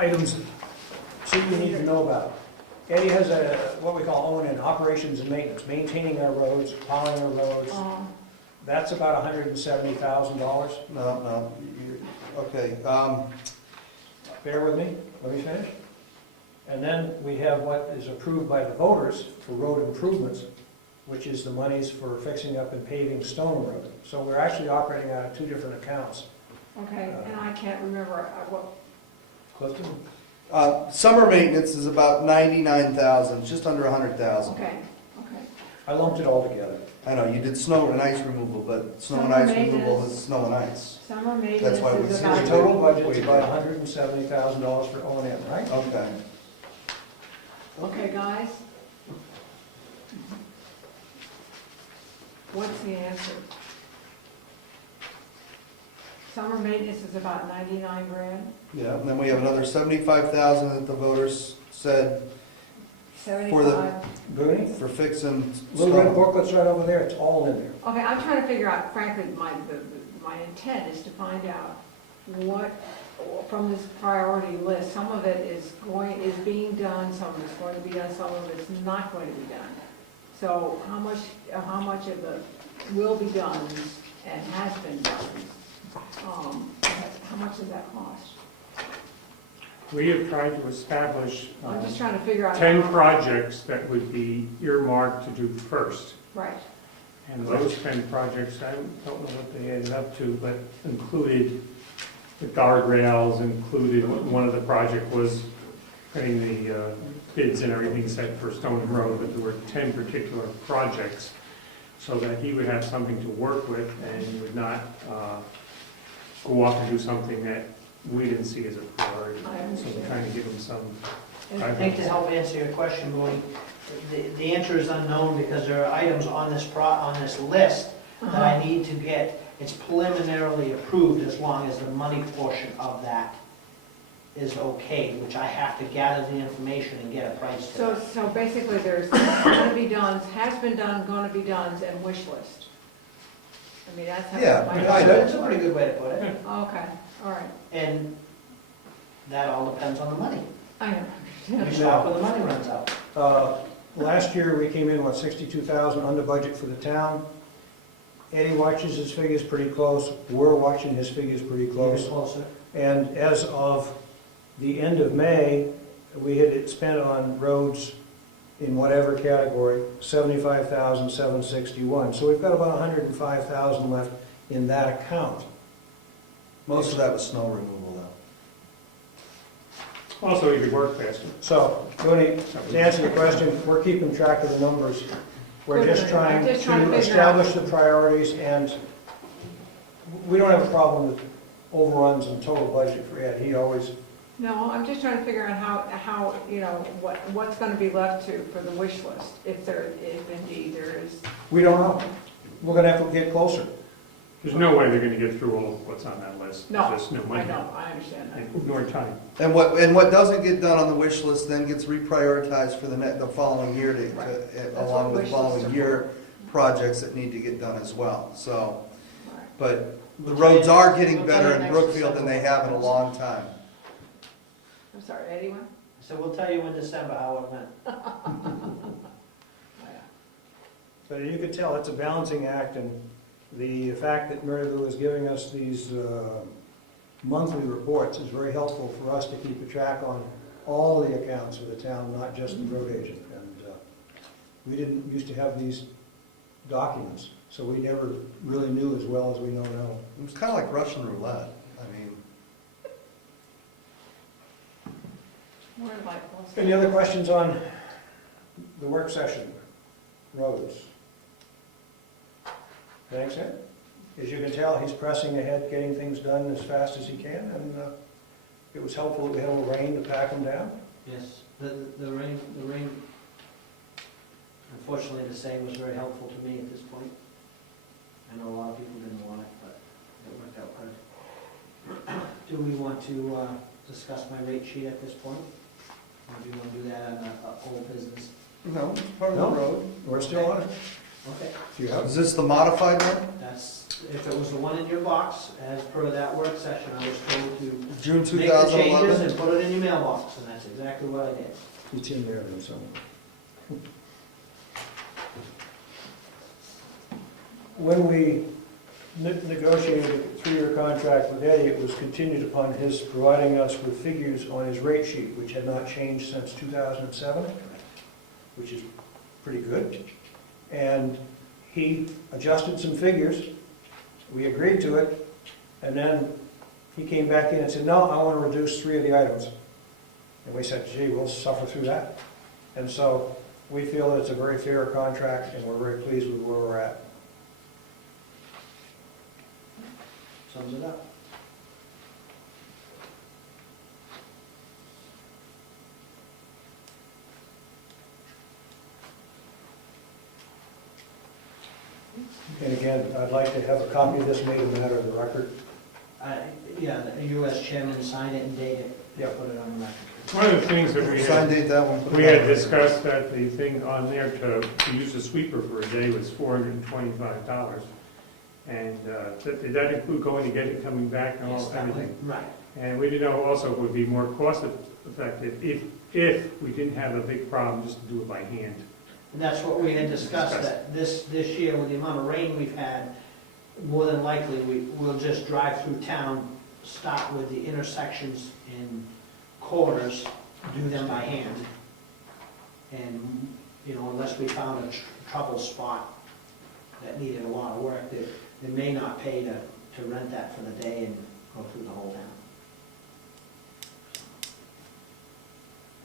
items that you need to know about. Eddie has what we call O&M, operations and maintenance, maintaining our roads, plowing our roads. That's about $170,000. No, okay. Bear with me, let me finish. And then we have what is approved by the voters for road improvements, which is the monies for fixing up and paving Stone Road. So we're actually operating out of two different accounts. Okay, and I can't remember what, Clifton? Summer maintenance is about 99,000, just under 100,000. okay. I lumped it all together. I know, you did snow and ice removal, but snow and Summer ice removal maintenance. is snow and ice. Summer maintenance That's why we is see The about, it. total budget's about $170,000 for O&M, right? Okay. okay, guys? What's the answer? Summer maintenance is about 99 grand, Yeah, and then we have another 75,000 that the voters said 75. Booney? for fixing Little red stone. booklet's right over there, it's all in there. Okay, I'm trying to figure out, frankly, my intent is to find out what, from this priority list, some of it is being done, some of it's going to be done, some of it's not going to be done. So how much of the will be done and has been done? How much does that cost? We have tried to establish I'm just trying to figure out. 10 how- projects that would be earmarked to do first. Right, And those 10 projects, I don't know what they ended up to, but included the guardrails, included, one of the project was getting the bids and everything set for Stone Road, but there were 10 particular projects, so that he would have something to work with and he would not go off and do something that we didn't see as a priority. I So we're understand. trying to give him some, I think to help answer your question, Bowie, the answer is unknown because there are items on this list that I need to get. It's preliminarily approved as long as the money portion of that is okay, which I have to gather the information and get a price to. so basically there's going to be done, has been done, going to be done, and wish list. I mean, that's how. Yeah, my- I know. That's a pretty good way to put it. Okay, all right, And that all depends on the money. I know. We stop when the money runs out. Last year, we came in, 62,000 under budget for the town. Eddie watches his figures pretty close, we're watching his figures pretty Even close. closer. And as of the end of May, we had spent on roads in whatever category, 75,761. So we've got about 105,000 left in that account. Most of that was snow removal though. also he could work faster. So, Tony, to answer your question, we're keeping track of the numbers. We're just Good. trying I'm just trying to to figure out- establish the priorities, and we don't have a problem with overruns and total budget for Ed. He always, No, I'm just trying to figure out how, what's going to be left for the wish list, if indeed there is. we don't know. We're gonna have to get closer. There's no way they're gonna get through all of what's on that list. No, There's just no I way. know, I understand that. Nor time. And what doesn't get done on the wish list then gets reprioritized for the following year Right. That's along what with wish lists are following for. year projects that need to get done as well. So, All right. but the roads are getting We'll better tell you in next Brookfield than they December. have in a long time. I'm sorry, anyone? So we'll tell you in December how it went. But you could tell it's a balancing act, and the fact that Mary Lou is giving us these monthly reports is very helpful for us to keep a track on all the accounts of the town, not just the road agent. And we didn't used to have these documents, so we never really knew as well as we know now. It was kind of like Russian roulette. I mean, We're like, Any other questions on the work session, roads? Thanks, Ed. As you can tell, he's pressing ahead, getting things done as fast as he can, and it was helpful that we had a little rain to pack them down. Yes, the rain, unfortunately to say, was very helpful to me at this point. I know a lot of people didn't want it, but it worked out good. Do we want to discuss my rate sheet at this point? Or do you want to do that on old business? no, it's part of No. the road. We're still on it. Okay, Do you have? Is this the modified one? that's, if it was the one in your box, as per that work session, I was told to June make the changes 2011? and put it in your mailbox, and that's exactly what I did. It's in there then somewhere. When we negotiated a 3-year contract with Eddie, it was contingent upon his providing us with figures on his rate sheet, which had not changed since 2007, which is pretty good. And he adjusted some figures, we agreed to it, and then he came back in and said, no, I want to reduce 3 of the items. And we said, gee, we'll suffer through that. And so we feel that it's a very fair contract, and we're very pleased with where we're at. Sums it up. And again, I'd like to have a copy of this made a matter of the record. Yeah, you as chairman sign it and date it, Yeah. put it on the record. One of the things that Sign date that one. put it we had on. discussed that the thing on there to use a sweeper for a day was $425. And did that include going to get it, coming back and Yes, all, that everything? would- Right. And we didn't know also it would be more cost effective if we didn't have a big problem just to do it by hand. And that's what we had discussed, that this year, with the amount of rain we've had, more than likely, we'll just drive through town, start with the intersections and corners, do them by hand. And, you know, unless we found a trouble spot that needed a lot of work, it may not pay to rent that for the day and go through the whole town.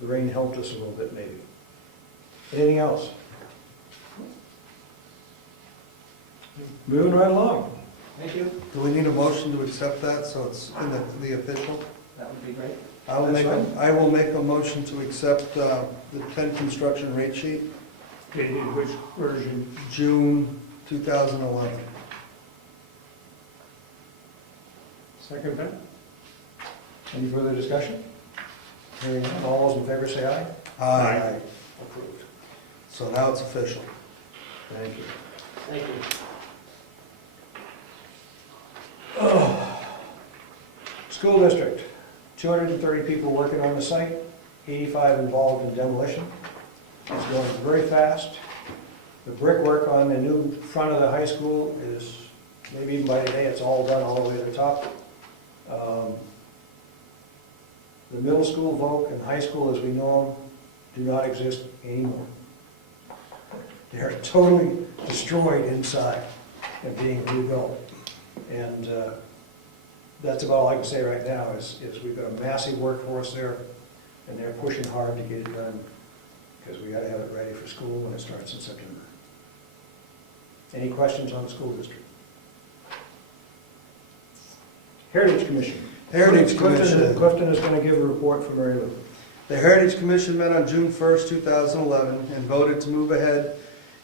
The rain helped us a little bit, maybe. Anything else? Moving right along. Thank you, Do we need a motion to accept that, so it's in the official? that would be great. I will make a motion to accept the Penn construction rate sheet, Dated which version? June 2011. Second that? Any further discussion? Hearing none, all those in favor say aye. Aye. Approved. So now it's official. Thank you. Thank you. School district, 230 people working on the site, 85 involved in demolition. It's going very fast. The brickwork on the new front of the high school is, maybe even by today, it's all done all the way to the top. The middle school, Voc, and high school as we know them, do not exist anymore. They are totally destroyed inside and being rebuilt. And that's about all I can say right now, is we've got a massive workforce there, and they're pushing hard to get it done, because we gotta have it ready for school when it starts in September. Any questions on the school district? Heritage Commission. Heritage Commission. Clifton is gonna give a report for Mary Lou. The Heritage Commission met on June 1st, 2011, and voted to move ahead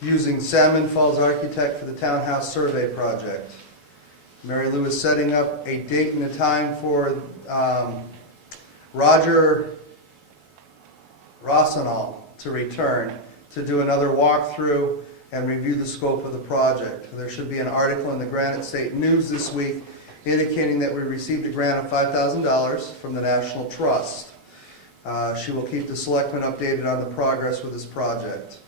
using Salmon Falls Architect for the Townhouse Survey Project. Mary Lou is setting up a date and a time for Roger Rosenall to return to do another walkthrough and review the scope of the project. There should be an article in the Granite State News this week indicating that we received a grant of $5,000 from the National Trust. She will keep the selectmen updated on the progress with this project.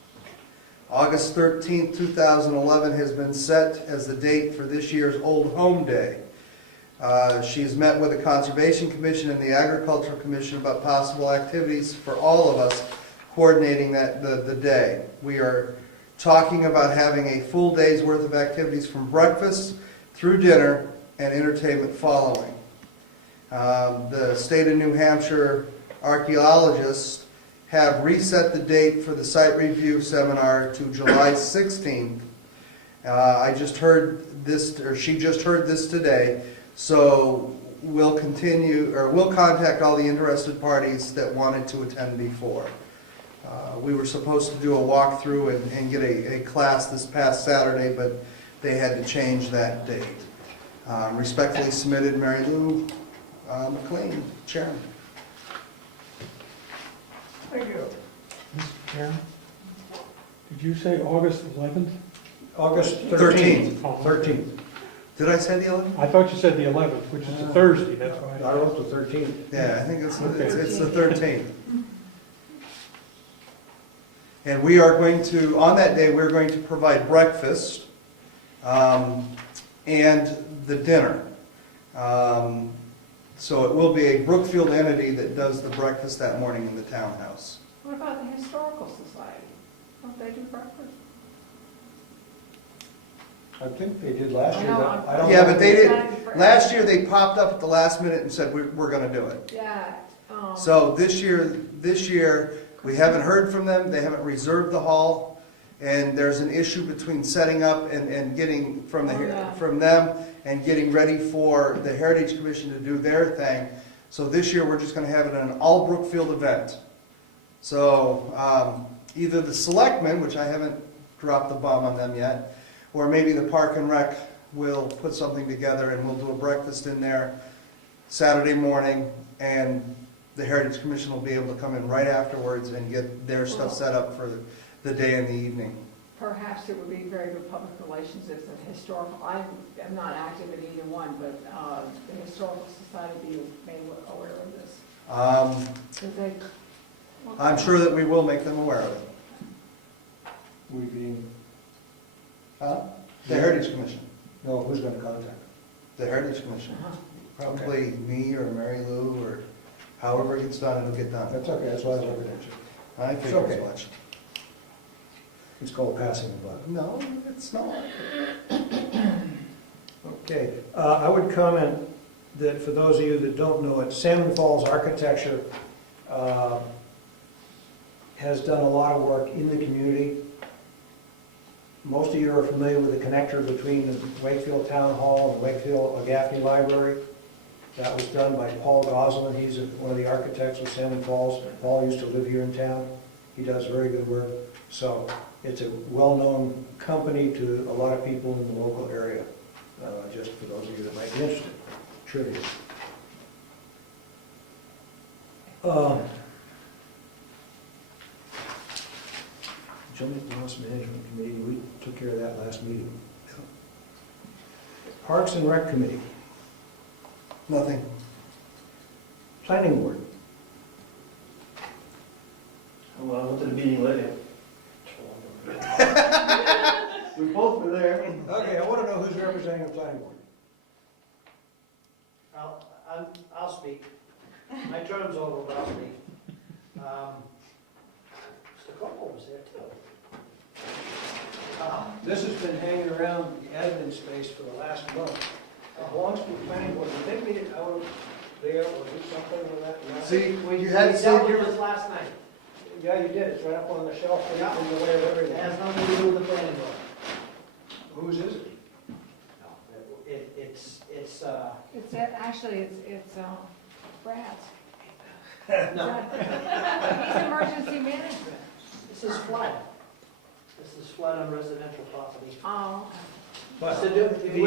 August 13th, 2011 has been set as the date for this year's Old Home Day. She's met with the Conservation Commission and the Agricultural Commission about possible activities for all of us coordinating the day. We are talking about having a full day's worth of activities from breakfast through dinner and entertainment following. The state of New Hampshire archaeologists have reset the date for the site review seminar to July 16th. I just heard this, or she just heard this today, so we'll contact all the interested parties that wanted to attend before. We were supposed to do a walkthrough and get a class this past Saturday, but they had to change that date. Respectfully submitted, Mary Lou McLean, Chairman. Thank you. Mr. Chairman, did you say August 11th? August 13th. 13th. 13th. Did I say the 11th? I thought you said the 11th, which is a Thursday, that's why. I wrote the 13th. Yeah, I think it's the 13th. And we are going to, on that day, we're going to provide breakfast and the dinner. So it will be a Brookfield entity that does the breakfast that morning in the townhouse. What about the Historical Society? Don't they do breakfast? I think they did last I year, know, but I don't know. Yeah, but they didn't, last year they popped up at the last minute and said, we're gonna do it. Yeah. So this year, we haven't heard from them, they haven't reserved the hall, and there's an issue between setting up and getting from them and getting ready for the Heritage Commission to do their thing. So this year, we're just gonna have it an all Brookfield event. So, either the selectmen, which I haven't dropped the bomb on them yet, or maybe the Park and Rec will put something together and we'll do a breakfast in there Saturday morning, and the Heritage Commission will be able to come in right afterwards and get their stuff set up for the day and the evening. Perhaps it would be very good public relations if the historical, I'm not active in either one, but the Historical Society be made aware of this. Did they? I'm sure that we will make them aware of it. We being, Huh? The Heritage Commission. no, who's gonna contact? The Heritage Commission. Uh-huh. Probably me or Mary Lou or however it gets done, it'll get done. That's okay, that's why I was looking at you. I figured as okay. much. It's called passing the buck. No, it's not. Okay, I would comment that for those of you that don't know it, Salmon Falls Architecture has done a lot of work in the community. Most of you are familiar with the connector between the Wakefield Town Hall and the Wakefield Gaffney Library. That was done by Paul Goslin. He's one of the architects of Salmon Falls. Paul used to live here in town. He does very good work. So it's a well-known company to a lot of people in the local area, just for those of you that might be interested. Trivia. Joint Loss Management Committee, we took care of that last meeting. Parks and Rec Committee, Nothing. Planning Board. Well, I went to the meeting later. We both were there. Okay, I want to know who's representing the Planning Board. I'll speak. My term's over, but I'll speak. Mr. Comeau was there too. This has been hanging around the admin space for the last month. It belongs to the Planning Board. Did they meet it out there or do something with that? See, We you had dealt said with this last night. Yeah, you did. It's right up on the shelf in Yeah. the way of It everything. has nothing to do with the planning board. Whose is it? No, it's, It's actually, it's Brad's. no, He's emergency management. this is flood. This is flood on residential property. Oh, But So do- the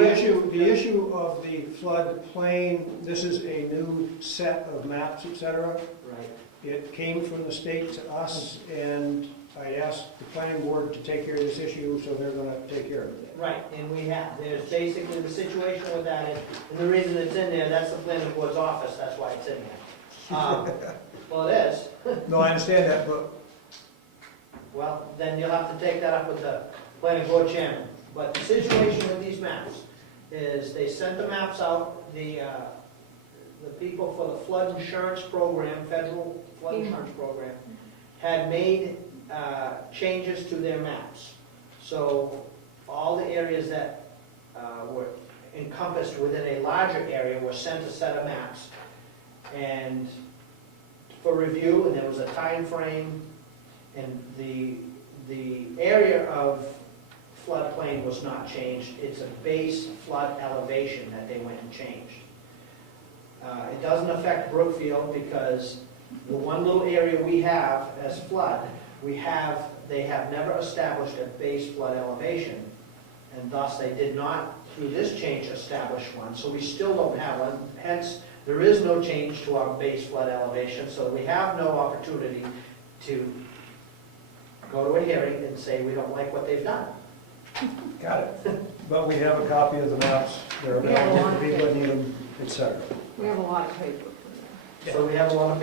issue of the floodplain, this is a new set of maps, et cetera. Right. It came from the state to us, and I asked the planning board to take care of this issue, so they're gonna take care of it. Right, and we have, there's basically the situation with that is, and the reason it's in there, that's the planning board's office, that's why it's in there. Well, it is. No, I understand that, but Well, then you'll have to take that up with the planning board chairman. But the situation with these maps is they sent the maps out, the people for the flood insurance program, federal flood insurance program, had made changes to their maps. So all the areas that were encompassed within a larger area were sent a set of maps. And for review, and there was a time frame. And the area of floodplain was not changed. It's a base flood elevation that they went and changed. It doesn't affect Brookfield because the one little area we have as flood, they have never established a base flood elevation. And thus they did not, through this change, establish one. So we still don't have one. Hence, there is no change to our base flood elevation. So we have no opportunity to go to a hearing and say we don't like what they've done. Got it. But we have a copy of the maps, they're We have a available lot for of people that need them, et cetera. We have a lot of paper for that. So we have a lot of paper.